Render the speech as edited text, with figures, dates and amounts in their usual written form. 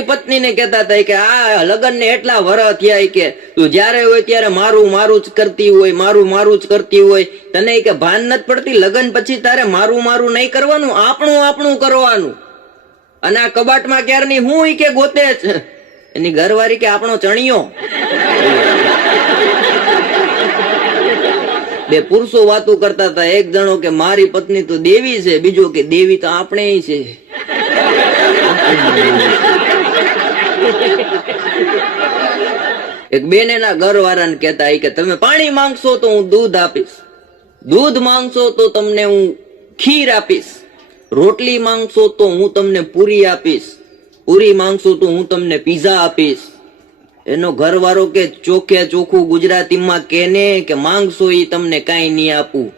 એની પત્નીને કહેતા હતા કે આ લગ્ન ને એટલા વરસ થયા કે તું જયારે હોય ત્યારે મારું મારું જ કરતી હોય, મારું મારું જ કરતી હોય. તને કે ભાન નથી પડતી, લગ્ન પછી તારે મારું મારું નહીં કરવાનું, આપણું આપણું કરવાનું. અને આ કબાટમાં ક્યારની હું કે ગોતે છે? એની ઘરવાળી કે આપણો ચણિયો. બે પુરુષો વાતો કરતા હતા. એક જણો કે મારી પત્ની તો દેવી છે, બીજો કે દેવી તો આપણે છે. એક બેન એના ઘરવાળાને કહેતા કે તમે પાણી માંગશો તો હું દૂધ આપીશ, દૂધ માંગશો તો તમને હું ખીર આપીશ, રોટલી માંગશો તો હું તમને પૂરી આપીશ, પૂરી માંગશો તો હું તમને પીઝા આપીશ. એનો ઘરવાળો કે ચોખ્ખે ચોખ્ખું ગુજરાતીમાં કેને કે માંગશો એ તમને કાંઈ નહીં આપું.